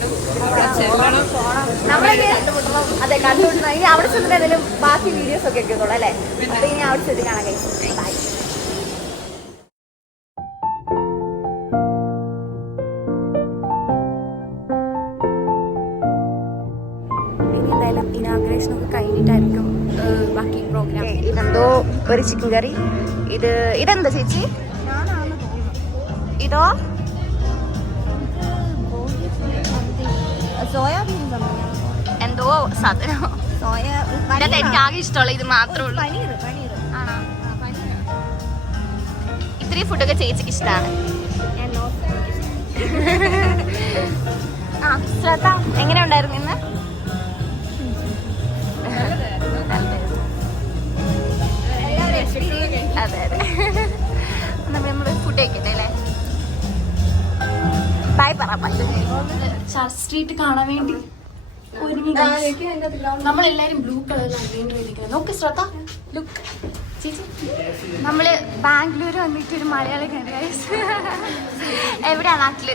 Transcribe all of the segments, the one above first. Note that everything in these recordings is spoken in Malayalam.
കഴിക്കണം, അവിടെ ചെല്ലണം. അതെ, കണ്ടുകൊണ്ടിരുന്ന ഇനി അവിടെ ചെന്നിട്ട് ഏതെങ്കിലും ബാക്കി വീഡിയോസ് ഒക്കെ എടുക്കുന്നുള്ളൂ അല്ലേ? അപ്പൊ ഇനി അവിടെ ചെന്ന് കാണാൻ കഴിയും. ഇനി എന്തായാലും ഇനാഗ്രേഷനൊക്കെ കഴിഞ്ഞിട്ടായിരിക്കും ബാക്കി പ്രോഗ്രാം. ഇതെന്തോ ഒരു ചിക്കൻ കറി. ഇതെന്താ ചേച്ചി? ഇതോ സോയാബീൻ എന്തോ സാധനം. എനിക്ക് ആകെ ഇഷ്ടമുള്ള ഇത് മാത്രമേ ഉള്ളൂ. ആണോ? ഇത്രയും ഫുഡൊക്കെ ചേച്ചിക്ക് ഇഷ്ടമാണ്. ആ ശ്രദ്ധ എങ്ങനെ ഉണ്ടായിരുന്നു ഇന്ന്? അതെ അതെ. നമ്മള് ഫുഡ് കഴിക്കട്ടെ അല്ലേ? ബൈ പറ. ചർച്ച് സ്ട്രീറ്റ് കാണാൻ വേണ്ടി നമ്മളെല്ലാരും ബ്ലൂ കളറിലാണ്. നോക്ക് ശ്രദ്ധ, ലുക്ക് ചേച്ചി. നമ്മള് ബാംഗ്ലൂർ വന്നിട്ട് ഒരു മലയാളി കണ്ടു. എവിടെയാ നാട്ടില്?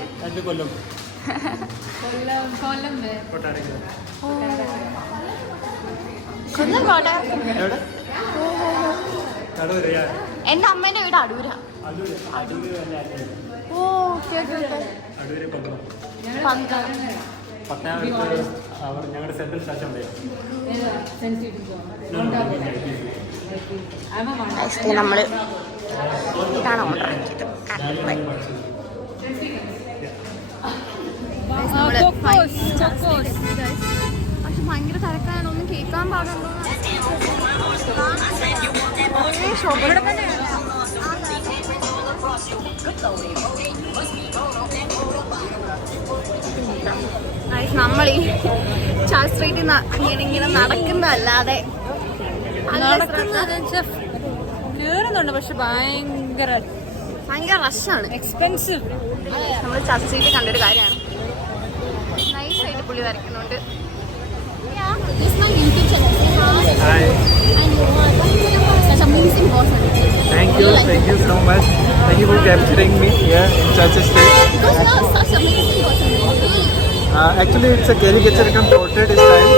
എന്റെ അമ്മേന്റെ വീട് അടൂര. ഓ നമ്മള് ഇതാണ് ഓർഡർ ആക്കിയത്. പക്ഷെ ഭയങ്കര തിരക്കാണ്, ഒന്നും കേൾക്കാൻ പാടുണ്ടോ? നമ്മൾ ഈ ചാർജ് സ്ട്രീറ്റിൽ ഇങ്ങനെ നടക്കുന്നതല്ലാതെ കേറുന്നുണ്ട്, പക്ഷെ ഭയങ്കര റഷാണ്, എക്സ്പെൻസീവ്. നമ്മൾ ചർച്ച് സ്ട്രീറ്റിൽ കണ്ടൊരു കാര്യമാണ്. നൈസായിട്ട് പുള്ളി വരയ്ക്കുന്നുണ്ട്. Thank you so much. Thank you for capturing me here in Church Street. Actually, it's a caricature come portrait style.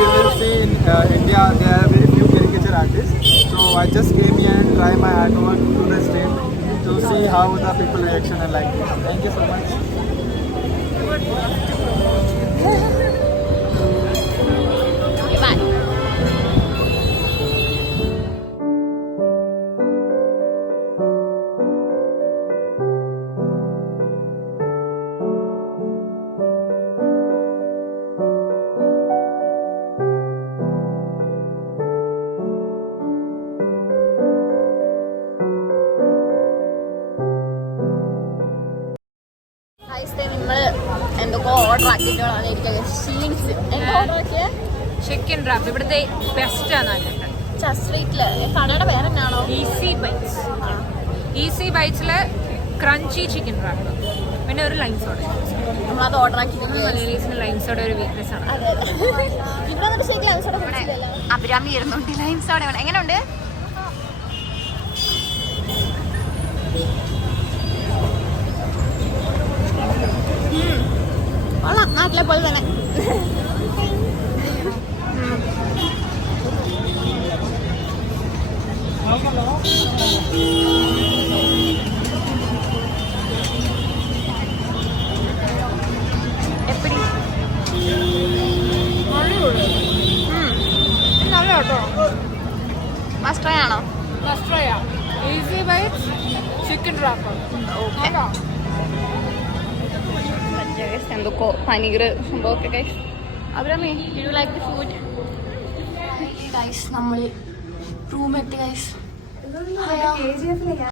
You will see in India there are very few caricature artists. So I just came here and try my artwork to the street to see how the people reaction and like it. Thank you so much. Bye. നമ്മള് എന്തൊക്കെ ഓർഡർ ആക്കിയിട്ടാണ് ഇരിക്കുക. ക്ഷീണിച്ച് ഓർഡർ ആക്കിയ ചിക്കൻ റാപ്പ് ഇവിടുത്തെ ബെസ്റ്റ് ആണ്. ചർച്ച് സ്ട്രീറ്റില് കടയുടെ പേര് എന്നാണോ? Easy bites. ഈസി ബൈറ്റ്സില് ക്രഞ്ചി ചിക്കൻ റാപ്പ്, പിന്നെ ഒരു ലൈം സോഡ. നമ്മളത് ഓർഡർ ആക്കിയിട്ടുണ്ട്. മലയാളീസിന് ലൈം സോഡ ഒരു വീക്ക്നെസ് ആണ്. ഇവിടെ വന്നിട്ട് ശരി ലൈം സോഡ അഭിരാമി ഇരുന്നുണ്ട്. ലൈം സോഡ വേണം. എങ്ങനെയുണ്ട്? നാട്ടിലെ പോലെ തന്നെ. എപ്പടി നല്ല കേട്ടോ. മസ്റ്റ് ട്രൈ ആണോ? മസ്റ്റ് ട്രൈ ആ. Easy bites chicken wrap. എന്തൊക്കെ പനീർ സംഭവമൊക്കെ. Abhirami, you like the food? Guys നമ്മൾ റൂം എത്തി ഗൈസ്.